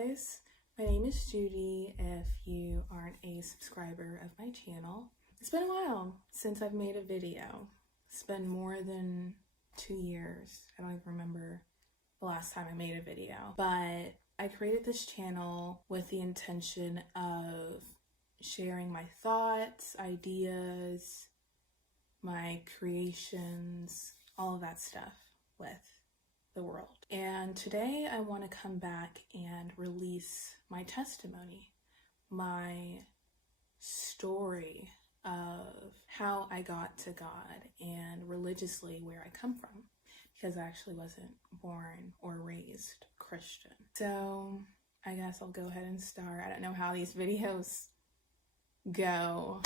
guys, my name is Judy if you aren't a subscriber of my channel. It's been a while since I've made a video. It's been more than 2 years. I don't even remember the last time I made a video, but I created this channel with the intention of sharing my thoughts, ideas, my creations, all of that stuff with the world. And today I want to come back and release my testimony, my story of how I got to God and religiously where I come from, because I actually wasn't born or raised Christian. So I guess I'll go ahead and start. I don't know how these videos go.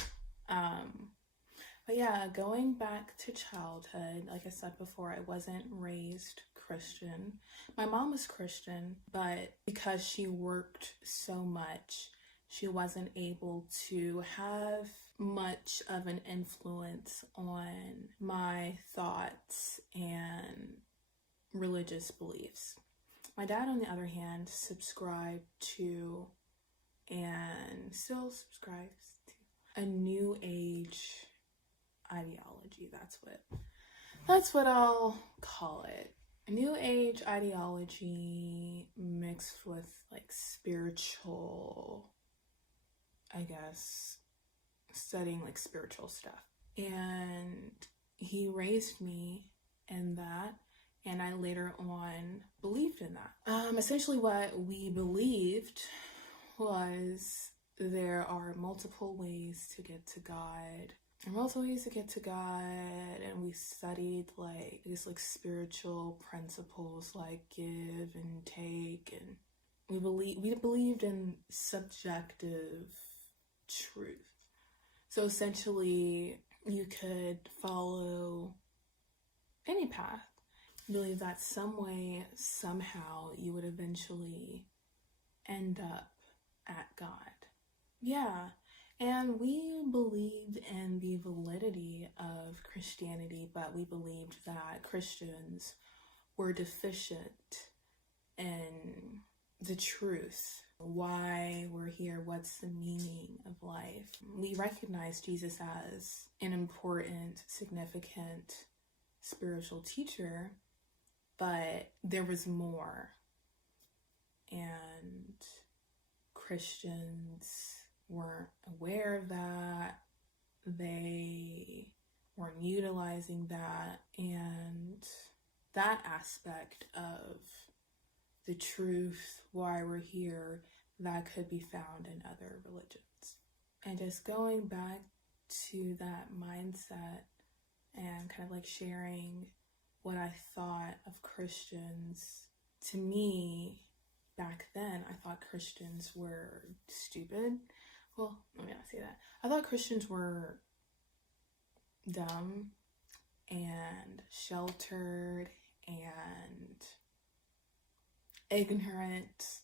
But yeah, going back to childhood, like I said before, I wasn't raised Christian. My mom was Christian, but because she worked so much, she wasn't able to have much of an influence on my thoughts and religious beliefs. My dad, on the other hand, subscribed to and still subscribes to a new age ideology. That's what I'll call it. A new age ideology mixed with like spiritual, I guess, studying like spiritual stuff. And he raised me in that, and I later on believed in that. Essentially what we believed was there are multiple ways to get to God. And we studied like spiritual principles like give and take, and we believed in subjective truth. So essentially you could follow any path. I believe that some way, somehow you would eventually end up at God. Yeah. And we believed in the validity of Christianity, but we believed that Christians were deficient in the truth. Why we're here, what's the meaning of life. We recognize Jesus as an important, significant spiritual teacher, but there was more. And Christians weren't aware of that. They weren't utilizing that, and that aspect of the truth, why we're here, that could be found in other religions. And just going back to that mindset and kind of like sharing what I thought of Christians, to me, back then, I thought Christians were stupid. Well, let me not say that. I thought Christians were dumb and sheltered and ignorant.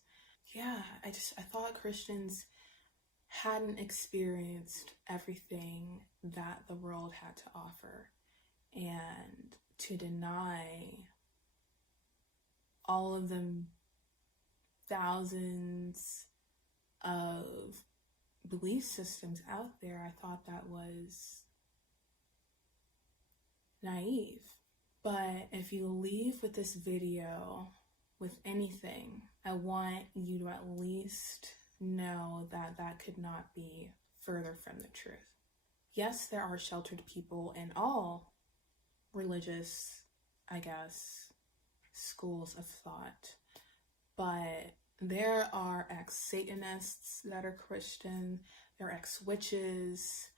Yeah, I thought Christians hadn't experienced everything that the world had to offer. And to deny all of the thousands of belief systems out there, I thought that was naive. But if you leave with this video with anything, I want you to at least know that that could not be further from the truth. Yes, there are sheltered people in all religious, I guess, schools of thought, but there are ex-Satanists that are Christian, there are ex-witches,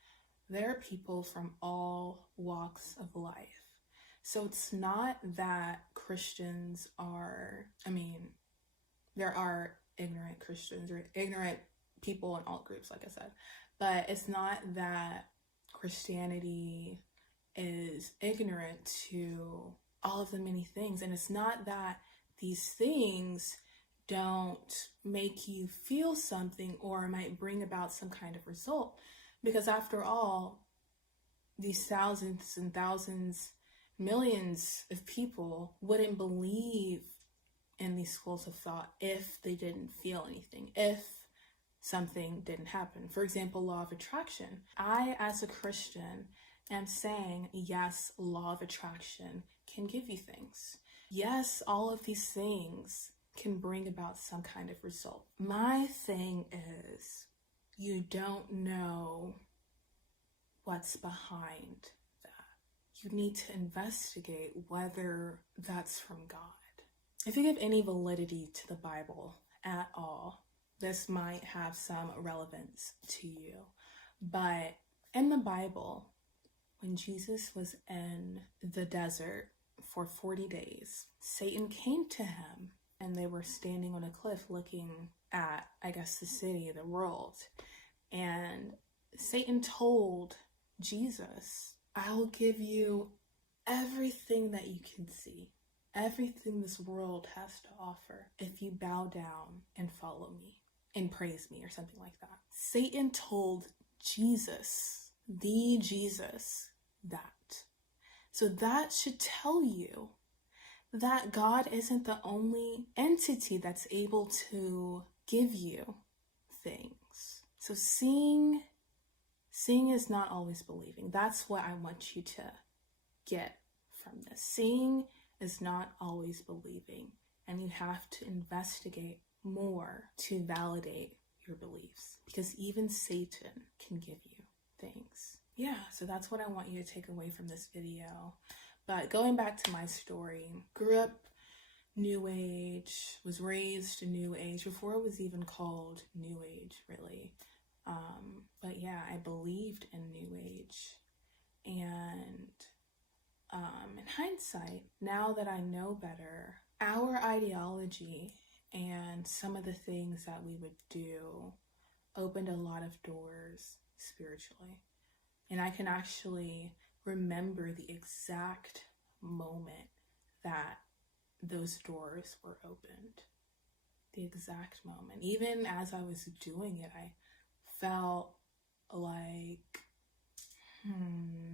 there are people from all walks of life. So it's not that Christians are, there are ignorant Christians or ignorant people in all groups, like I said, but it's not that Christianity is ignorant to all of the many things, and it's not that these things don't make you feel something or might bring about some kind of result, because after all, these thousands and thousands, millions of people wouldn't believe in these schools of thought if they didn't feel anything, if something didn't happen. For example, law of attraction. I, as a Christian, am saying, yes, law of attraction can give you things. Yes, all of these things can bring about some kind of result. My thing is, you don't know what's behind that. You need to investigate whether that's from God. If you give any validity to the Bible at all, this might have some relevance to you. But in the Bible, when Jesus was in the desert for 40 days, Satan came to him and they were standing on a cliff looking at, I guess, the city, the world. And Satan told Jesus, I'll give you everything that you can see, everything this world has to offer, if you bow down and follow me and praise me, or something like that. Satan told Jesus, the Jesus, that. So that should tell you that God isn't the only entity that's able to give you things. So seeing is not always believing. That's what I want you to get from this. Seeing is not always believing, and you have to investigate more to validate your beliefs, because even Satan can give you things. Yeah, so that's what I want you to take away from this video. But going back to my story, grew up New Age, was raised New Age before it was even called New Age, really. But yeah, I believed in New Age. And in hindsight, now that I know better, our ideology and some of the things that we would do opened a lot of doors spiritually. And I can actually remember the exact moment that those doors were opened. The exact moment. Even as I was doing it, I felt like,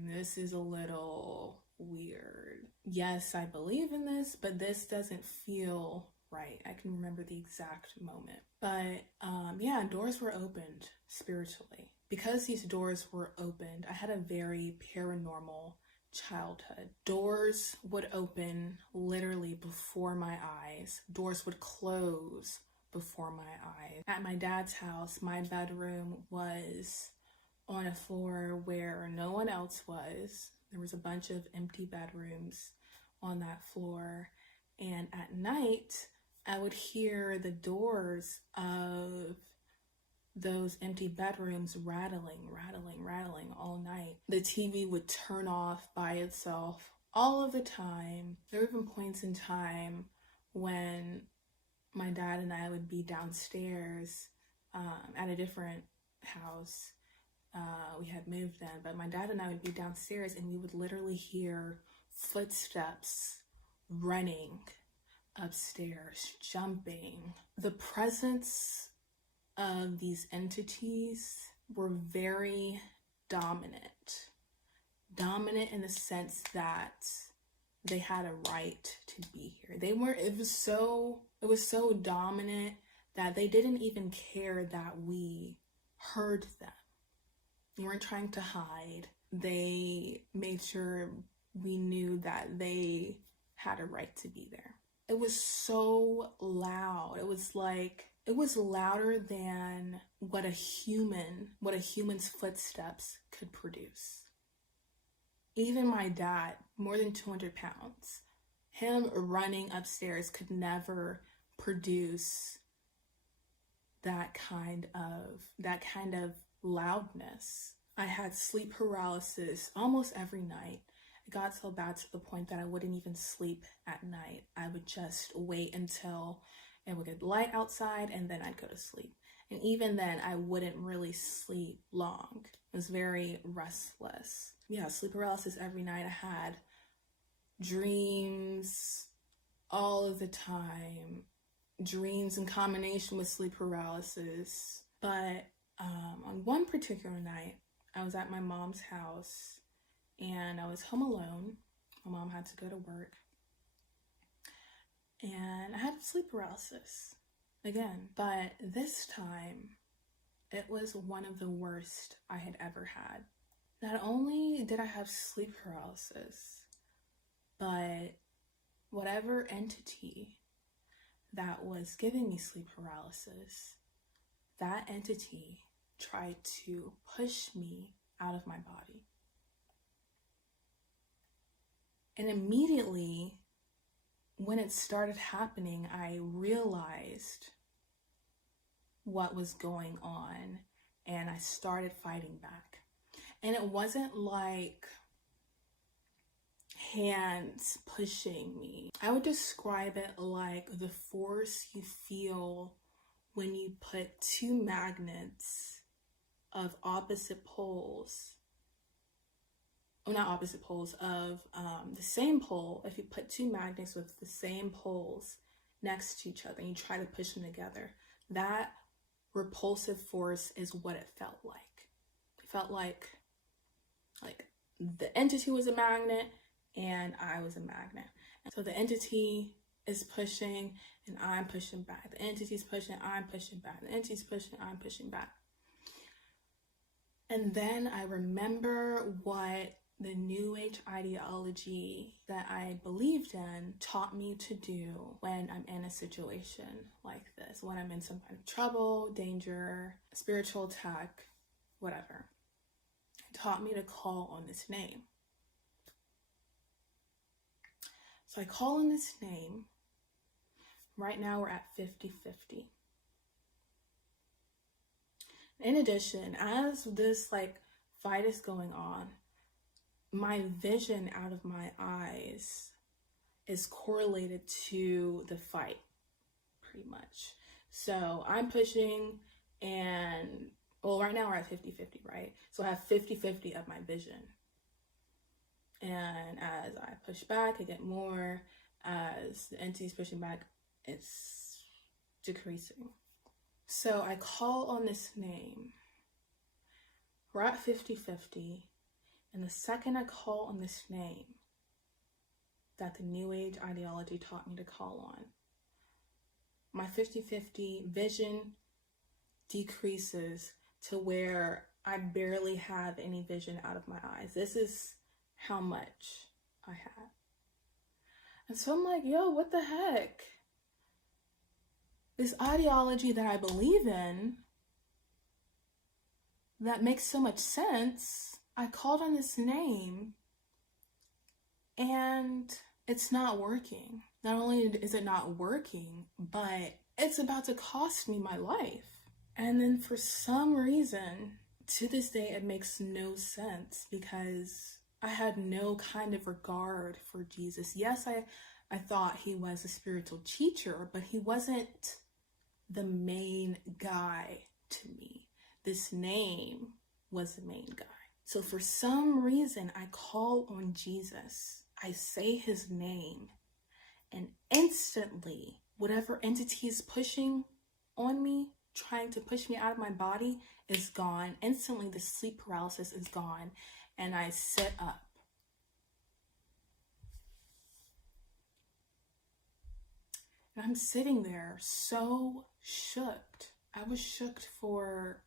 this is a little weird. Yes, I believe in this, but this doesn't feel right. I can remember the exact moment. But yeah, doors were opened spiritually. Because these doors were opened, I had a very paranormal childhood. Doors would open literally before my eyes. Doors would close before my eyes. At my dad's house, my bedroom was on a floor where no one else was. There was a bunch of empty bedrooms on that floor. And at night, I would hear the doors of those empty bedrooms rattling all night. The TV would turn off by itself all of the time. There were even points in time when my dad and I would be downstairs at a different house. We had moved then, but my dad and I would be downstairs and we would literally hear footsteps running upstairs, jumping. The presence of these entities were very dominant in the sense that they had a right to be here. It was so dominant that they didn't even care that we heard them. They weren't trying to hide. They made sure we knew that they had a right to be there. It was so loud. It was louder than what a human's footsteps could produce. Even my dad, more than 200 pounds, him running upstairs could never produce that kind of loudness. I had sleep paralysis almost every night. It got so bad to the point that I wouldn't even sleep at night. I would just wait until it would get light outside and then I'd go to sleep. And even then, I wouldn't really sleep long. I was very restless. Yeah, sleep paralysis every night. I had dreams all of the time. Dreams in combination with sleep paralysis. But on one particular night, I was at my mom's house and I was home alone. My mom had to go to work. and I had sleep paralysis again. But this time, it was one of the worst I had ever had. Not only did I have sleep paralysis, but whatever entity that was giving me sleep paralysis, that entity tried to push me out of my body. And immediately, when it started happening, I realized what was going on, and I started fighting back. And it wasn't like hands pushing me. I would describe it like the force you feel when you put two magnets of opposite poles, well, not opposite poles, of the same pole. If you put two magnets with the same poles next to each other and you try to push them together, that repulsive force is what it felt like. It felt like the entity was a magnet and I was a magnet. And so the entity is pushing and I'm pushing back. The entity's pushing, I'm pushing back. The entity's pushing, I'm pushing back. And then I remember what the New Age ideology that I believed in taught me to do when I'm in a situation like this, when I'm in some kind of trouble, danger, spiritual attack, whatever. It taught me to call on this name. So I call on this name. Right now we're at 50-50. In addition, as this fight is going on, my vision out of my eyes is correlated to the fight, pretty much. So I'm pushing and, well, right now we're at 50-50, right? So I have 50-50 of my vision. And as I push back, I get more. As the entity's pushing back, it's decreasing. So I call on this name. We're at 50-50. And the second I call on this name that the New Age ideology taught me to call on, my 50-50 vision decreases to where I barely have any vision out of my eyes. This is how much I had. And so I'm like, yo, what the heck? This ideology that I believe in, that makes so much sense, I called on this name and it's not working. Not only is it not working, but it's about to cost me my life. And then for some reason, to this day, it makes no sense because I had no kind of regard for Jesus. Yes, I thought he was a spiritual teacher, but he wasn't the main guy to me. This name was the main guy. So for some reason, I call on Jesus. I say his name, and instantly, whatever entity is pushing on me, trying to push me out of my body, is gone. Instantly, the sleep paralysis is gone, and I sit up. And I'm sitting there so shook. I was shook for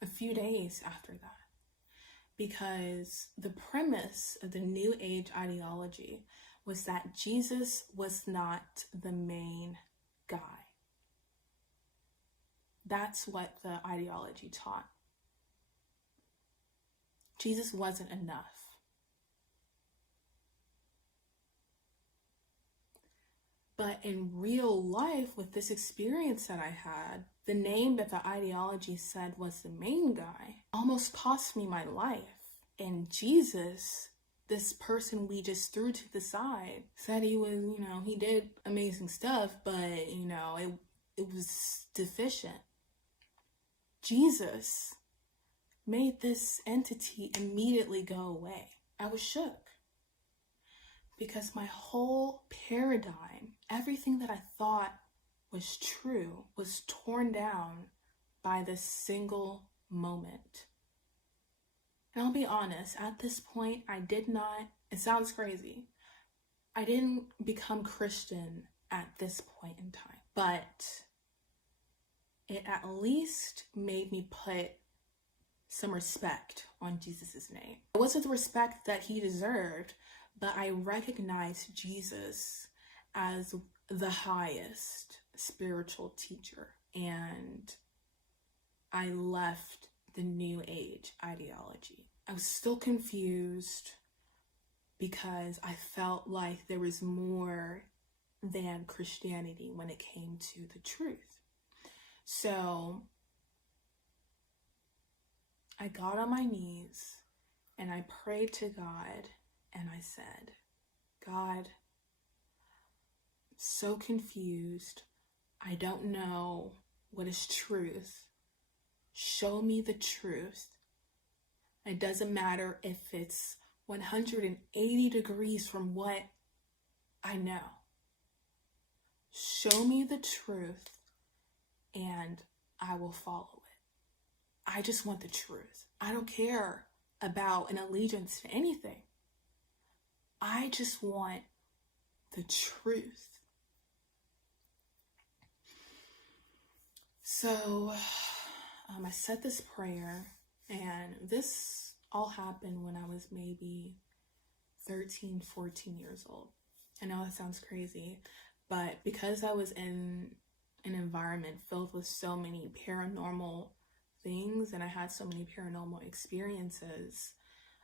a few days after that. Because the premise of the New Age ideology was that Jesus was not the main guy. That's what the ideology taught. Jesus wasn't enough. But in real life, with this experience that I had, the name that the ideology said was the main guy almost cost me my life. And Jesus, this person we just threw to the side, said he was, he did amazing stuff, but, it was deficient. Jesus made this entity immediately go away. I was shook. Because my whole paradigm, everything that I thought was true, was torn down by this single moment. And I'll be honest, at this point, I did not, it sounds crazy, I didn't become Christian at this point in time. But it at least made me put some respect on Jesus's name. It wasn't the respect that he deserved, but I recognized Jesus as the highest spiritual teacher. And I left the New Age ideology. I was still confused because I felt like there was more than Christianity when it came to the truth. So I got on my knees and I prayed to God and I said, God, I'm so confused. I don't know what is truth. Show me the truth. It doesn't matter if it's 180 degrees from what I know. Show me the truth and I will follow it. I just want the truth. I don't care about an allegiance to anything. I just want the truth. So I said this prayer, and this all happened when I was maybe 13, 14 years old. I know that sounds crazy, but because I was in an environment filled with so many paranormal things and I had so many paranormal experiences,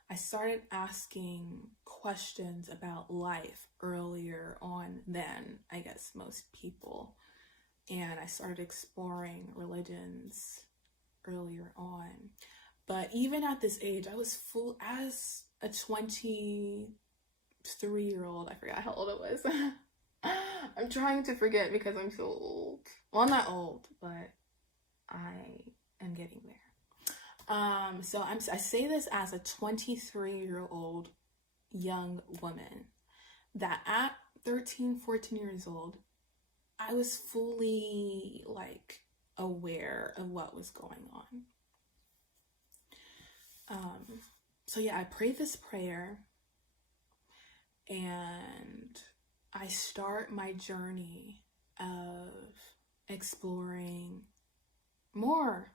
I started asking questions about life earlier on than, I guess, most people. And I started exploring religions earlier on. But even at this age, I was full as a 23-year-old. I forgot how old it was. I'm trying to forget because I'm so old. Well, I'm not old, but I am getting there. So I say this as a 23-year-old young woman that at 13, 14 years old, I was fully aware of what was going on. So yeah, I prayed this prayer and I start my journey of exploring more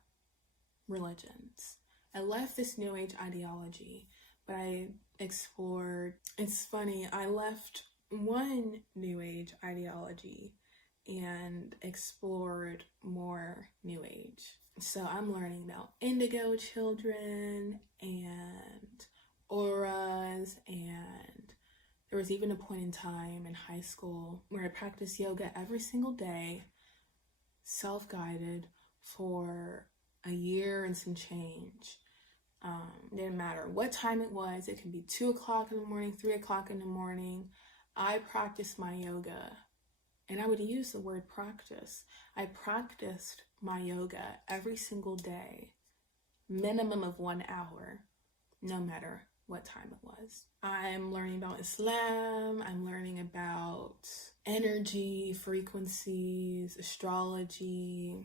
religions. I left this New Age ideology, but I explored, it's funny, I left one New Age ideology and explored more New Age. So I'm learning about indigo children and auras, and there was even a point in time in high school where I practiced yoga every single day, self-guided, for a year and some change. Didn't matter what time it was. It could be 2 o'clock in the morning, 3 o'clock in the morning. I practiced my yoga. And I would use the word practice. I practiced my yoga every single day, minimum of 1 hour, no matter what time it was. I'm learning about Islam. I'm learning about energy, frequencies, astrology.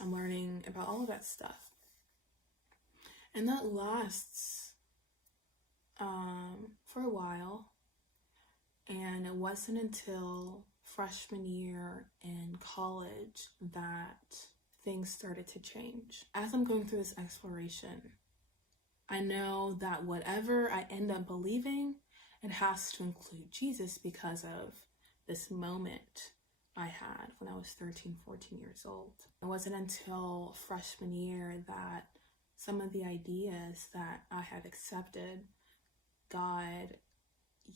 I'm learning about all of that stuff. And that lasts for a while. And it wasn't until freshman year in college that things started to change. As I'm going through this exploration, I know that whatever I end up believing, it has to include Jesus because of this moment I had when I was 13, 14 years old. It wasn't until freshman year that some of the ideas that I had accepted, God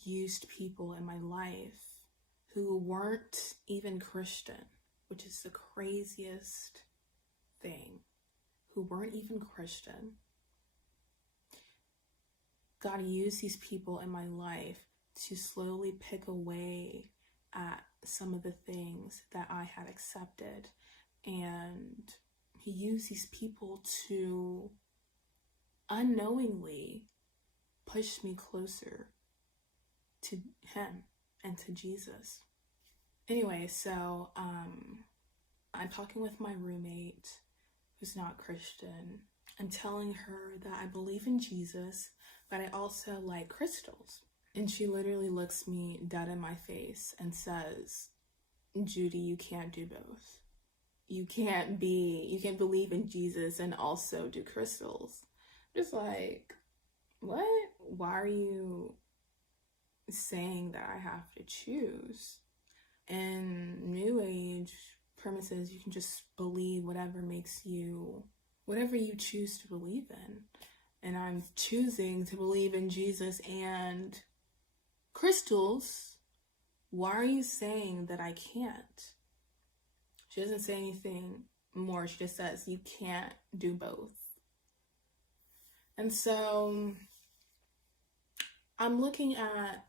used people in my life who weren't even Christian, which is the craziest thing, who weren't even Christian. God used these people in my life to slowly pick away at some of the things that I had accepted. And he used these people to unknowingly push me closer to him and to Jesus. Anyway, so I'm talking with my roommate who's not Christian. I'm telling her that I believe in Jesus, but I also like crystals. And she literally looks me dead in my face and says, Judy, you can't do both. You can't believe in Jesus and also do crystals. Just like, what? Why are you saying that I have to choose? In New Age premises, you can just believe whatever you choose to believe in. And I'm choosing to believe in Jesus and crystals. Why are you saying that I can't? She doesn't say anything more. She just says you can't do both. And so I'm looking at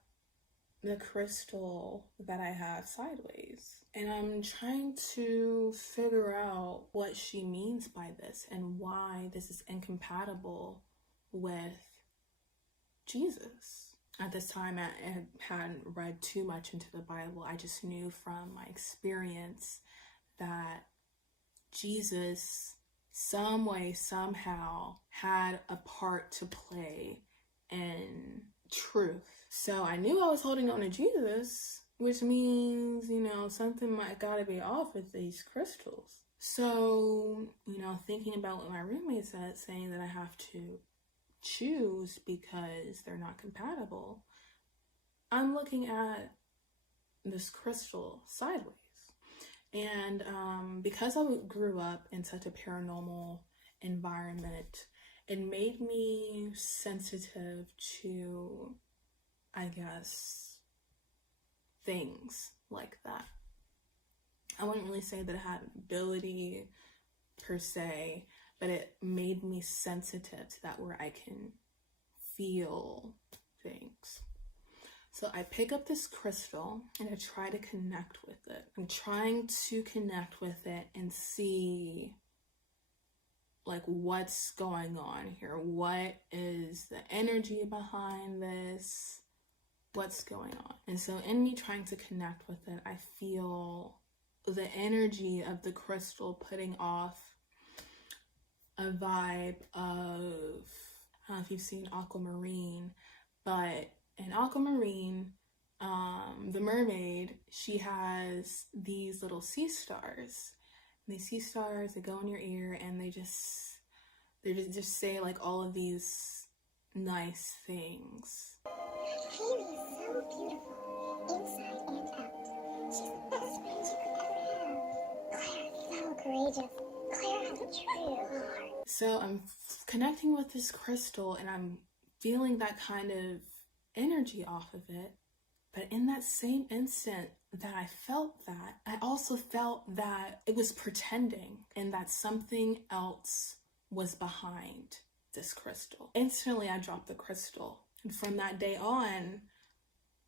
the crystal that I have sideways, and I'm trying to figure out what she means by this and why this is incompatible with Jesus. At this time, I hadn't read too much into the Bible. I just knew from my experience that Jesus, some way, somehow, had a part to play in truth. So I knew I was holding on to Jesus, which means, something might gotta be off with these crystals. So, thinking about what my roommate said, saying that I have to choose because they're not compatible, I'm looking at this crystal sideways. And because I grew up in such a paranormal environment, it made me sensitive to, I guess, things like that. I wouldn't really say that I had an ability per se, but it made me sensitive to that, where I can feel things. So I pick up this crystal and I try to connect with it. I'm trying to connect with it and see what's going on here. What is the energy behind this? What's going on? And so in me trying to connect with it, I feel the energy of the crystal putting off a vibe of, I don't know if you've seen Aquamarine, but in Aquamarine, the mermaid, she has these little sea stars. And these sea stars, they go in your ear and they just say all of these nice things. Haley is so beautiful, inside and out. She's the best friend you could ever have. Claire is so courageous. Claire has a true heart. So I'm connecting with this crystal and I'm feeling that kind of energy off of it. But in that same instant that I felt that, I also felt that it was pretending and that something else was behind this crystal. Instantly, I dropped the crystal. And from that day on,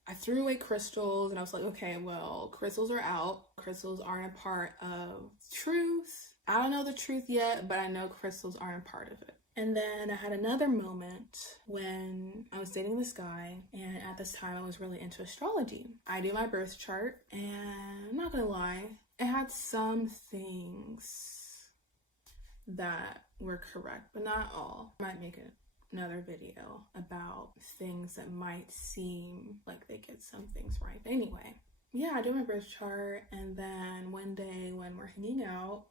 I threw away crystals and I was like, okay, well, crystals are out. Crystals aren't a part of truth. I don't know the truth yet, but I know crystals aren't a part of it. And then I had another moment when I was dating this guy, and at this time I was really into astrology. I do my birth chart, and I'm not gonna lie, it had some things that were correct, but not all. I might make another video about things that might seem like they get some things right. But anyway, yeah, I do my birth chart, and then one day when we're hanging out,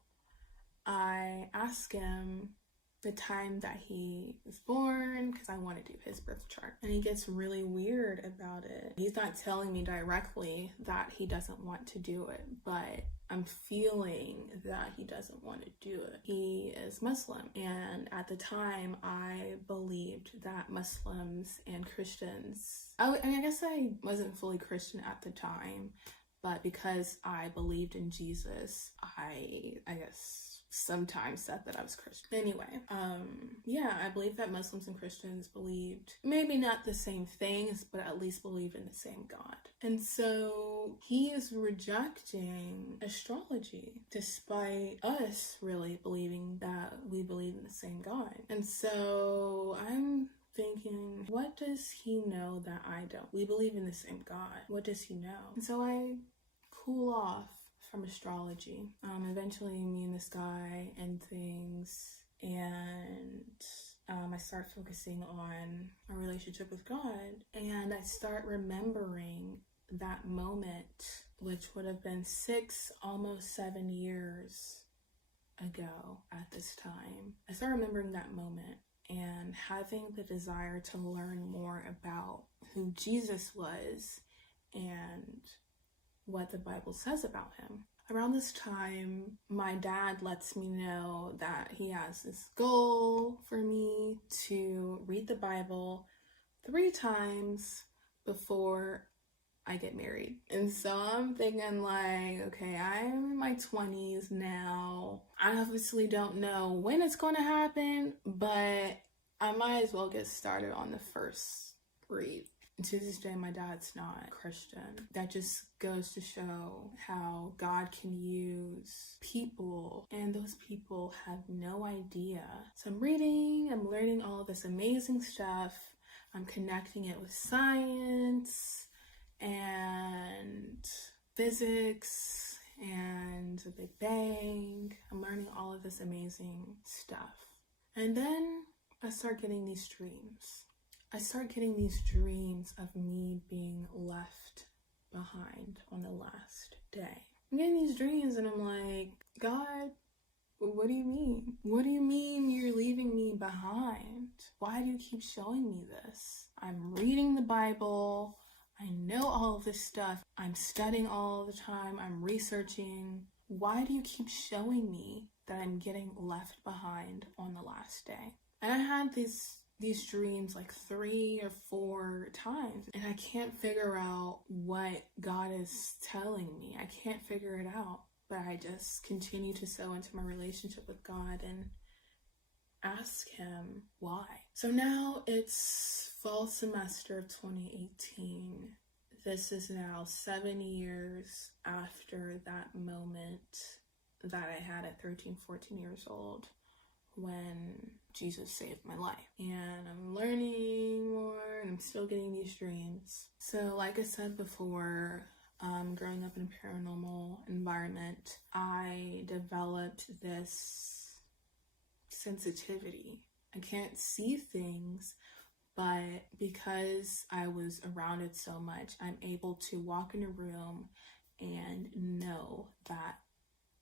I ask him the time that he was born because I want to do his birth chart. And he gets really weird about it. He's not telling me directly that he doesn't want to do it, but I'm feeling that he doesn't want to do it. He is Muslim, and at the time I believed that Muslims and Christians, I guess I wasn't fully Christian at the time, but because I believed in Jesus, I guess sometimes said that I was Christian. Anyway, yeah, I believe that Muslims and Christians believed maybe not the same things, but at least believed in the same God. And so he is rejecting astrology despite us really believing that we believe in the same God. And so I'm thinking, what does he know that I don't? We believe in the same God. What does he know? And so I cool off from astrology. Eventually me and this guy end things, and I start focusing on a relationship with God, and I start remembering that moment, which would have been 6, almost 7 years ago at this time, I start remembering that moment and having the desire to learn more about who Jesus was and what the Bible says about him. Around this time, my dad lets me know that he has this goal for me to read the Bible 3 times before I get married. And so I'm thinking like, okay, I'm in my 20s now. I obviously don't know when it's going to happen, but I might as well get started on the first read. To this day, my dad's not Christian. That just goes to show how God can use people, and those people have no idea. So I'm reading, I'm learning all this amazing stuff. I'm connecting it with science and physics and the Big Bang. I'm learning all of this amazing stuff. And then I start getting these dreams. I start getting these dreams of me being left behind on the last day. I'm getting these dreams and I'm like, God, what do you mean? What do you mean you're leaving me behind? Why do you keep showing me this? I'm reading the Bible. I know all of this stuff. I'm studying all the time. I'm researching. Why do you keep showing me that I'm getting left behind on the last day? And I had these dreams like 3 or 4 times, and I can't figure out what God is telling me. I can't figure it out, but I just continue to sow into my relationship with God and ask him why. So now it's fall semester of 2018. This is now 7 years after that moment that I had at 13, 14 years old, when Jesus saved my life. And I'm learning more, and I'm still getting these dreams. So like I said before, growing up in a paranormal environment, I developed this sensitivity. I can't see things, but because I was around it so much, I'm able to walk in a room and know that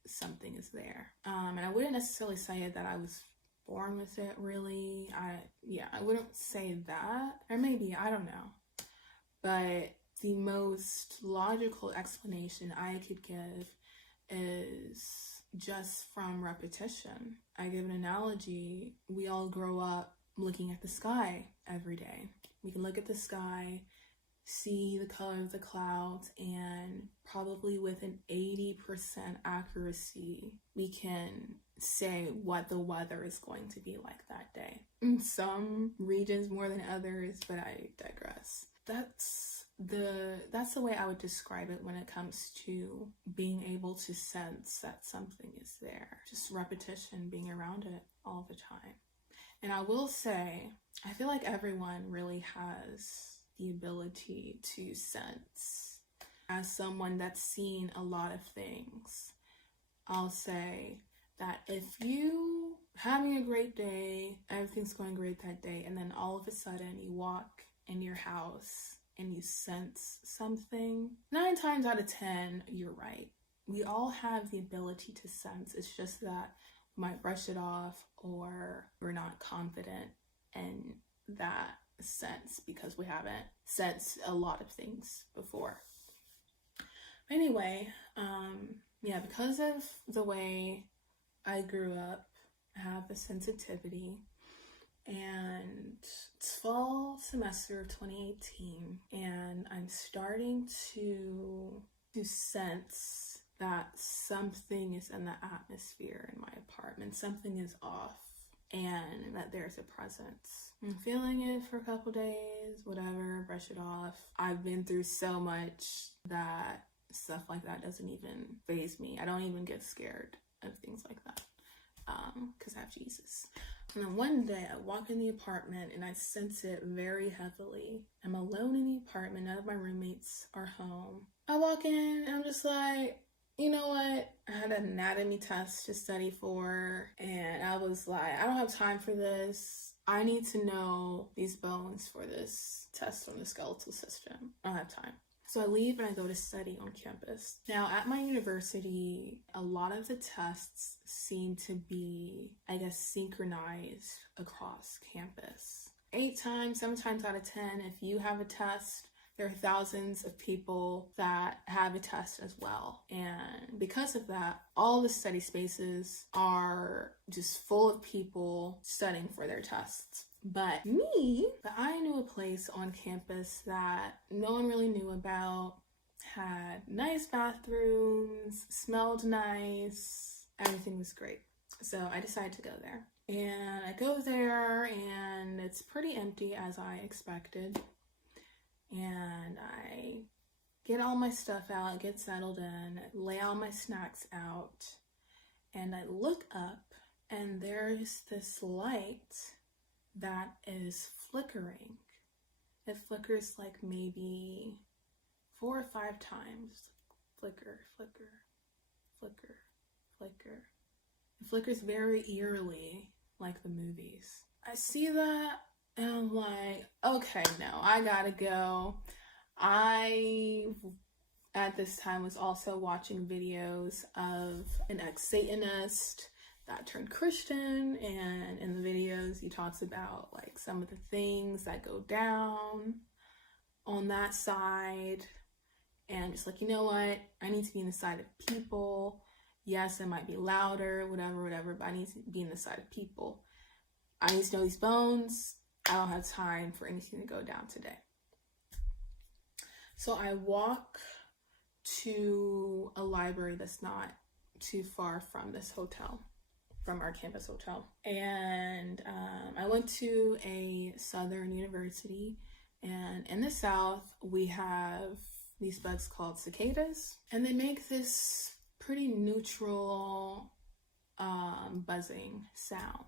something is there. And I wouldn't necessarily say that I was born with it, really. I wouldn't say that. Or maybe, I don't know. But the most logical explanation I could give is just from repetition. I give an analogy. We all grow up looking at the sky every day. We can look at the sky, see the color of the clouds, and probably with an 80% accuracy, we can say what the weather is going to be like that day. In some regions more than others, but I digress. That's the way I would describe it when it comes to being able to sense that something is there. Just repetition, being around it all the time. And I will say, I feel like everyone really has the ability to sense. As someone that's seen a lot of things, I'll say that if you having a great day, everything's going great that day, and then all of a sudden you walk in your house and you sense something, 9 times out of 10, you're right. We all have the ability to sense. It's just that we might brush it off, or we're not confident in that sense because we haven't sensed a lot of things before. Anyway, because of the way I grew up, I have a sensitivity, and it's fall semester of 2018, and I'm starting to sense that something is in the atmosphere in my apartment. Something is off, and that there's a presence. I'm feeling it for a couple days, whatever, brush it off. I've been through so much that stuff like that doesn't even faze me. I don't even get scared of things like that because I have Jesus. And then one day I walk in the apartment and I sense it very heavily. I'm alone in the apartment. None of my roommates are home. I walk in and I'm just like, you know what? I had an anatomy test to study for, and I was like, I don't have time for this. I need to know these bones for this test on the skeletal system. I don't have time. So I leave and I go to study on campus. Now at my university, a lot of the tests seem to be, I guess, synchronized across campus. 7 times out of 10, if you have a test, there are thousands of people that have a test as well. And because of that, all the study spaces are just full of people studying for their tests. But I knew a place on campus that no one really knew about, had nice bathrooms, smelled nice, everything was great. So I decided to go there. And I go there and it's pretty empty as I expected. And I get all my stuff out, get settled in, lay all my snacks out, and I look up and there's this light that is flickering. It flickers like maybe 4 or 5 times. Flicker, flicker, flicker, flicker. It flickers very eerily, like the movies. I see that and I'm like, okay, no, I gotta go. I, at this time, was also watching videos of an ex-Satanist that turned Christian, and in the videos he talks about like some of the things that go down on that side, and just like, you know what, I need to be in the side of people. Yes, it might be louder, whatever, but I need to be in the side of people. I need to know these bones. I don't have time for anything to go down today. So I walk to a library that's not too far from this hotel, from our campus hotel. And I went to a southern university, and in the south we have these bugs called cicadas, and they make this pretty neutral buzzing sound.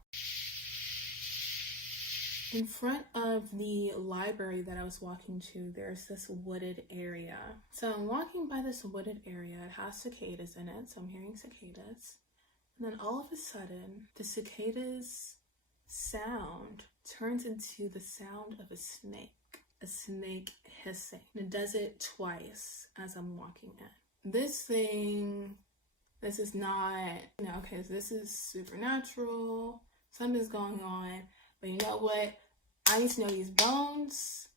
In front of the library that I was walking to, there's this wooded area. So I'm walking by this wooded area. It has cicadas in it, so I'm hearing cicadas. And then all of a sudden, the cicadas sound turns into the sound of a snake hissing. And it does it twice as I'm walking in. This is not, okay, so this is supernatural. Something's going on. But you know what? I need to know these bones.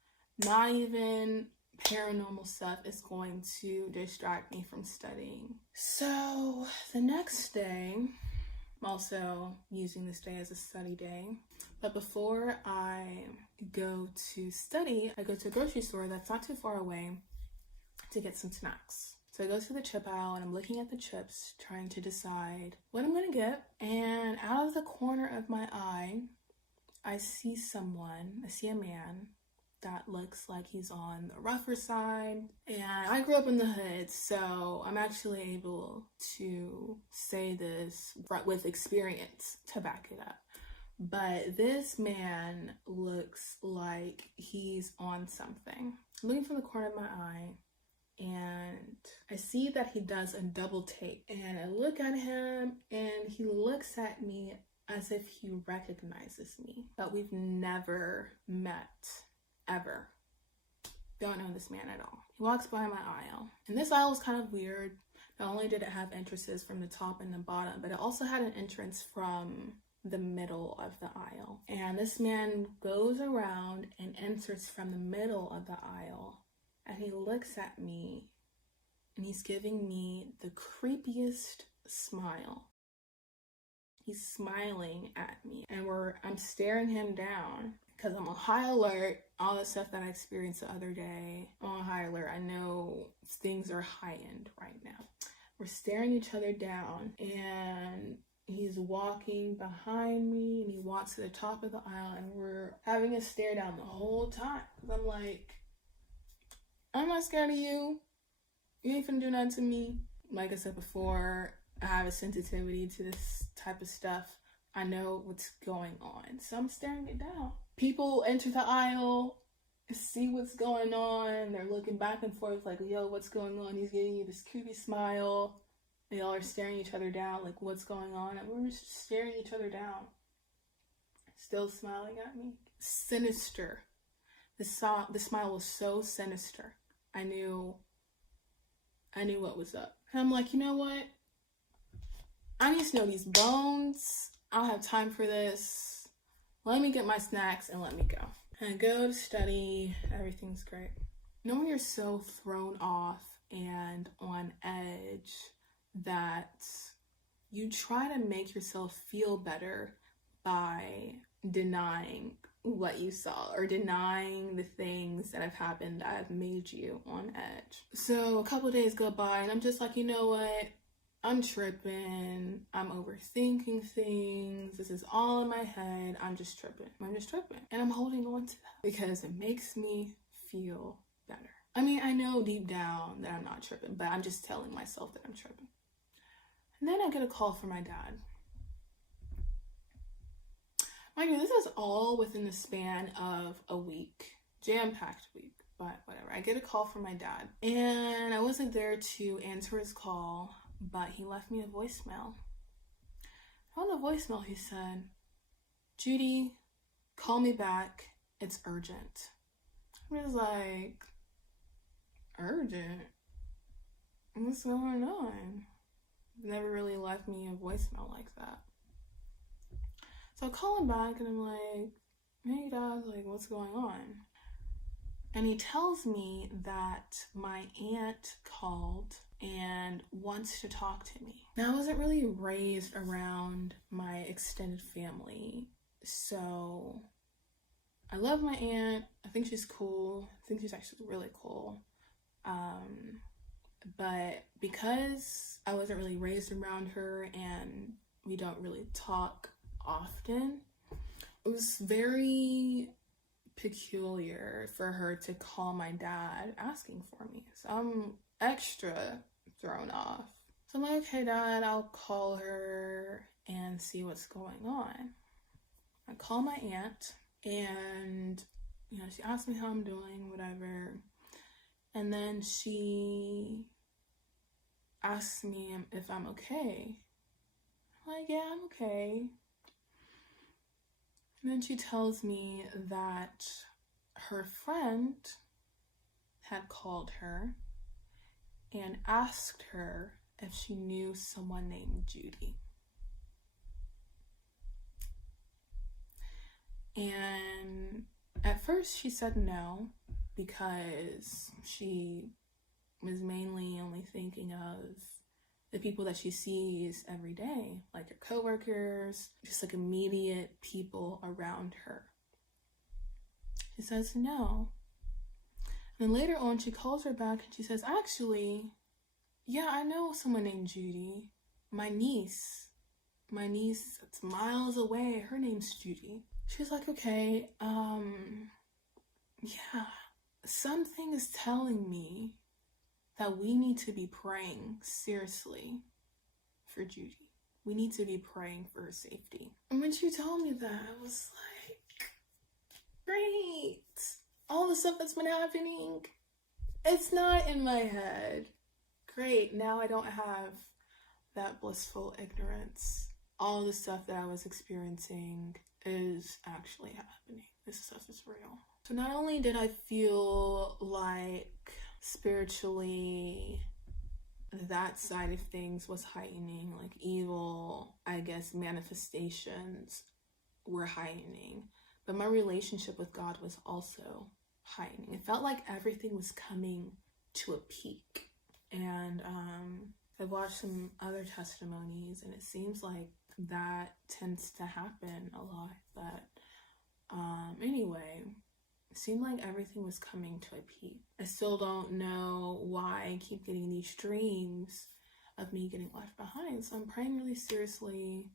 Not even paranormal stuff is going to distract me from studying. So the next day, I'm also using this day as a study day. But before I go to study, I go to a grocery store that's not too far away to get some snacks. So I go to the chip aisle and I'm looking at the chips, trying to decide what I'm gonna get. And out of the corner of my eye, I see a man that looks like he's on the rougher side. And I grew up in the hood, so I'm actually able to say this with experience to back it up. But this man looks like he's on something. I'm looking from the corner of my eye, and I see that he does a double take. And I look at him, and he looks at me as if he recognizes me, but we've never met, ever. Don't know this man at all. He walks by my aisle, and this aisle was kind of weird. Not only did it have entrances from the top and the bottom, but it also had an entrance from the middle of the aisle. And this man goes around and enters from the middle of the aisle, and he looks at me, and he's giving me the creepiest smile. He's smiling at me, and I'm staring him down because I'm on high alert. All the stuff that I experienced the other day, I'm on high alert. I know things are heightened right now. We're staring each other down, and he's walking behind me, and he walks to the top of the aisle, and we're having a stare down the whole time. Because I'm like, I'm not scared of you. You ain't finna do nothing to me. Like I said before, I have a sensitivity to this type of stuff. I know what's going on, so I'm staring it down. People enter the aisle, see what's going on. They're looking back and forth like, yo, what's going on? He's giving you this creepy smile. They all are staring each other down like, what's going on? And we're just staring each other down. Still smiling at me. Sinister. The smile was so sinister. I knew what was up. And I'm like, you know what? I need to know these bones. I don't have time for this. Let me get my snacks and let me go. And I go to study. Everything's great. You know when you're so thrown off and on edge that you try to make yourself feel better by denying what you saw or denying the things that have happened that have made you on edge. So a couple of days go by and I'm just like, you know what? I'm tripping. I'm overthinking things. This is all in my head. I'm just tripping. And I'm holding on to that because it makes me feel better. I mean, I know deep down that I'm not tripping, but I'm just telling myself that I'm tripping. And then I get a call from my dad. Mind you, this is all within the span of a week, jam-packed week, but whatever. I get a call from my dad, and I wasn't there to answer his call, but he left me a voicemail. On the voicemail, he said, "Judy, call me back. It's urgent." I was like, urgent? What's going on? Never really left me a voicemail like that. So I call him back and I'm like, "Hey Dad, like what's going on?" And he tells me that my aunt called and wants to talk to me. Now I wasn't really raised around my extended family, so I love my aunt. I think she's cool. I think she's actually really cool. But because I wasn't really raised around her and we don't really talk often, it was very peculiar for her to call my dad asking for me. So I'm extra thrown off. So I'm like, "Okay, Dad, I'll call her and see what's going on." I call my aunt and, she asked me how I'm doing, whatever. And then she asks me if I'm okay. I'm like, "Yeah, I'm okay." And then she tells me that her friend had called her and asked her if she knew someone named Judy. And at first she said no, because she was mainly only thinking of the people that she sees every day, like her coworkers, just like immediate people around her. She says no. And then later on, she calls her back and she says, "Actually, yeah, I know someone named Judy. My niece that's miles away, her name's Judy." She's like, "Okay, yeah, something is telling me that we need to be praying seriously for Judy. We need to be praying for her safety." And when she told me that, I was like, great. All the stuff that's been happening, it's not in my head. Great. Now I don't have that blissful ignorance. All the stuff that I was experiencing is actually happening. This stuff is real. So not only did I feel like spiritually that side of things was heightening, like evil, I guess, manifestations were heightening, but my relationship with God was also heightening. It felt like everything was coming to a peak. And I've watched some other testimonies and it seems like that tends to happen a lot. But anyway, it seemed like everything was coming to a peak. I still don't know why I keep getting these dreams of me getting left behind. So I'm praying really seriously.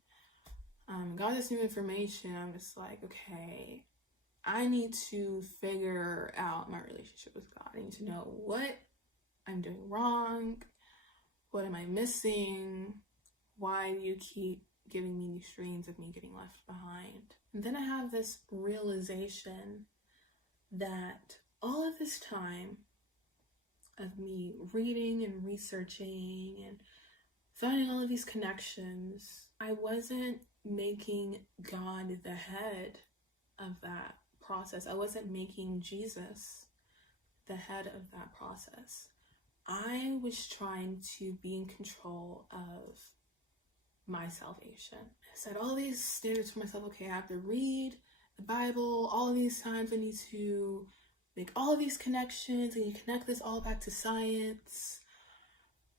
Got this new information. I'm just like, okay, I need to figure out my relationship with God. I need to know what I'm doing wrong. What am I missing? Why do you keep giving me these dreams of me getting left behind? And then I have this realization that all of this time of me reading and researching and finding all of these connections, I wasn't making God the head of that process. I wasn't making Jesus the head of that process. I was trying to be in control of my salvation. I set all these standards for myself. Okay, I have to read the Bible all these times. I need to make all of these connections, and you connect this all back to science.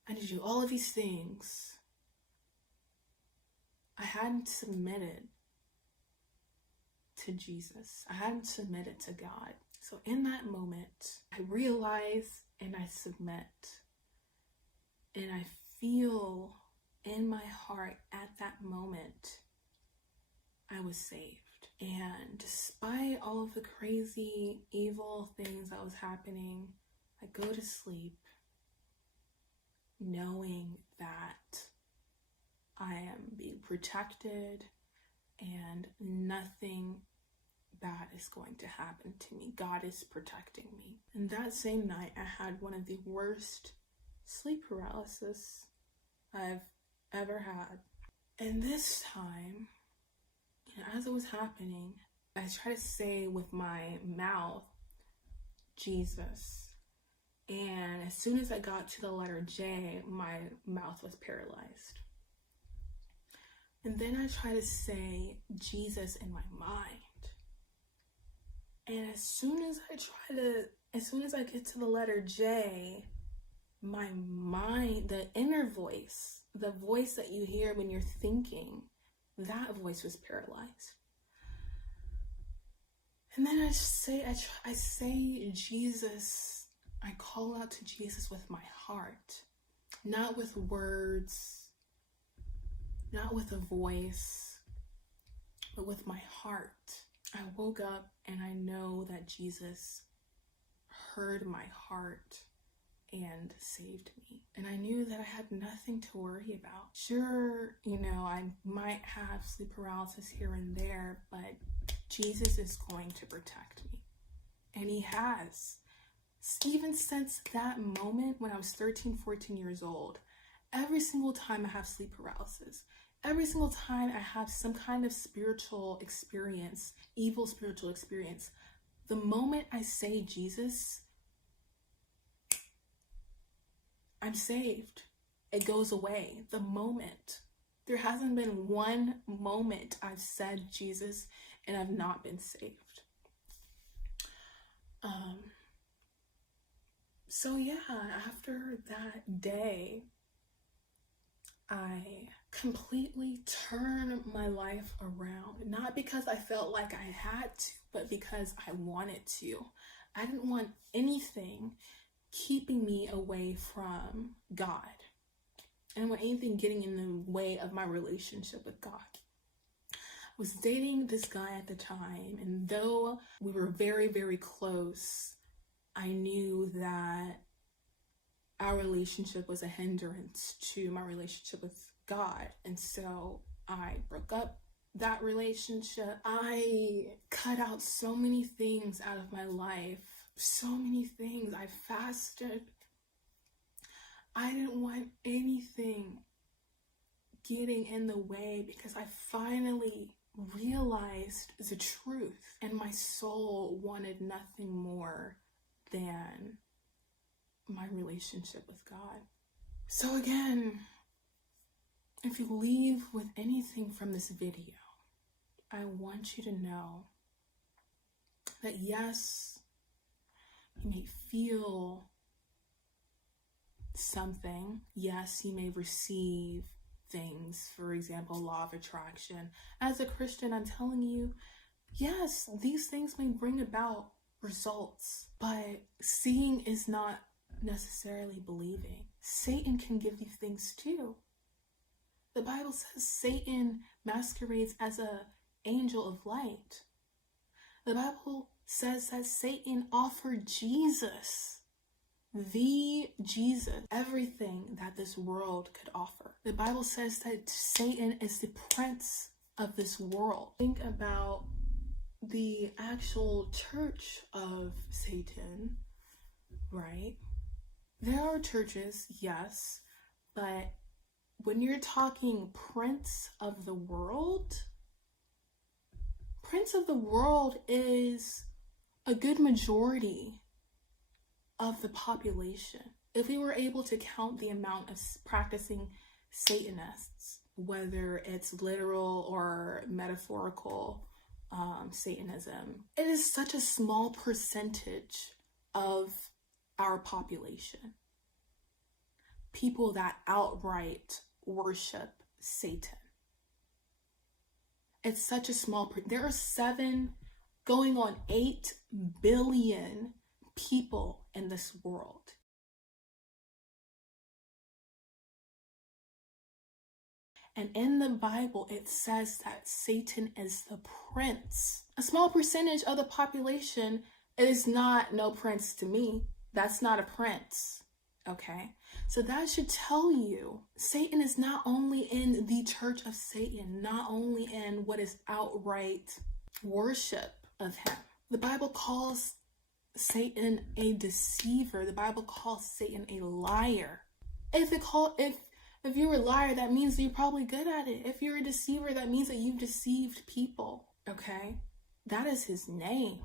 I need to do all of these things. I hadn't submitted to Jesus. I hadn't submitted to God. So in that moment, I realize and I submit. And I feel in my heart at that moment, I was saved. And despite all of the crazy, evil things that was happening, I go to sleep knowing that I am being protected and nothing bad is going to happen to me. God is protecting me. And that same night, I had one of the worst sleep paralysis I've ever had. And this time, as it was happening, I tried to say with my mouth, Jesus. And as soon as I got to the letter J, my mouth was paralyzed. And then I tried to say Jesus in my mind. And as soon as I get to the letter J, my mind, the inner voice, the voice that you hear when you're thinking, that voice was paralyzed. And then I say Jesus, I call out to Jesus with my heart, not with words, not with a voice, but with my heart. I woke up and I know that Jesus heard my heart and saved me. And I knew that I had nothing to worry about. Sure, I might have sleep paralysis here and there, but Jesus is going to protect me. And he has. Even since that moment when I was 13, 14 years old, every single time I have sleep paralysis, every single time I have some kind of spiritual experience, evil spiritual experience, the moment I say Jesus, I'm saved. It goes away. The moment. There hasn't been one moment I've said Jesus and I've not been saved. So yeah, after that day, I completely turned my life around. Not because I felt like I had to, but because I wanted to. I didn't want anything keeping me away from God. I didn't want anything getting in the way of my relationship with God. I was dating this guy at the time, and though we were very, very close, I knew that our relationship was a hindrance to my relationship with God. And so I broke up that relationship. I cut out so many things out of my life. So many things. I fasted. I didn't want anything getting in the way because I finally realized the truth, and my soul wanted nothing more than my relationship with God. So again, if you leave with anything from this video, I want you to know that yes, you may feel something. Yes, you may receive things, for example, law of attraction. As a Christian, I'm telling you, yes, these things may bring about results, but seeing is not necessarily believing. Satan can give you things too. The Bible says Satan masquerades as an angel of light. The Bible says that Satan offered Jesus, the Jesus, everything that this world could offer. The Bible says that Satan is the prince of this world. Think about the actual church of Satan, right? There are churches, yes, but when you're talking prince of the world is a good majority of the population. If we were able to count the amount of practicing Satanists, whether it's literal or metaphorical Satanism, it is such a small percentage of our population. People that outright worship Satan. It's such a small, there are 7 going on 8 billion people in this world. And in the Bible, it says that Satan is the prince. A small percentage of the population is not no prince to me. That's not a prince, okay? So that should tell you Satan is not only in the church of Satan, not only in what is outright worship of him. The Bible calls Satan a deceiver. The Bible calls Satan a liar. If you're a liar, that means that you're probably good at it. If you're a deceiver, that means that you've deceived people, okay? That is his name.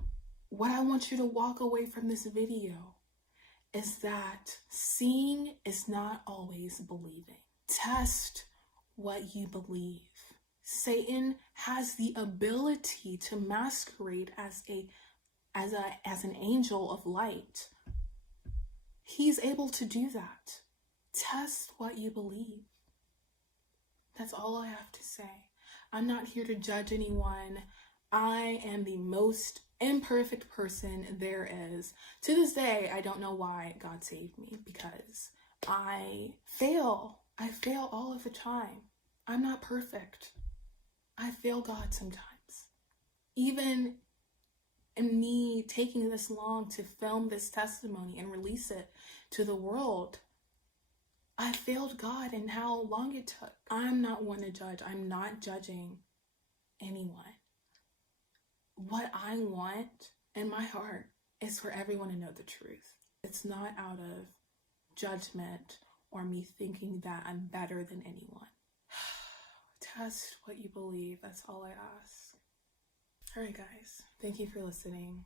What I want you to walk away from this video is that seeing is not always believing. Test what you believe. Satan has the ability to masquerade as an angel of light. He's able to do that. Test what you believe. That's all I have to say. I'm not here to judge anyone. I am the most imperfect person there is. To this day, I don't know why God saved me, because I fail. I fail all of the time. I'm not perfect. I fail God sometimes. Even in me taking this long to film this testimony and release it to the world, I failed God in how long it took. I'm not one to judge. I'm not judging anyone. What I want in my heart is for everyone to know the truth. It's not out of judgment or me thinking that I'm better than anyone. Test what you believe. That's all I ask. All right, guys. Thank you for listening.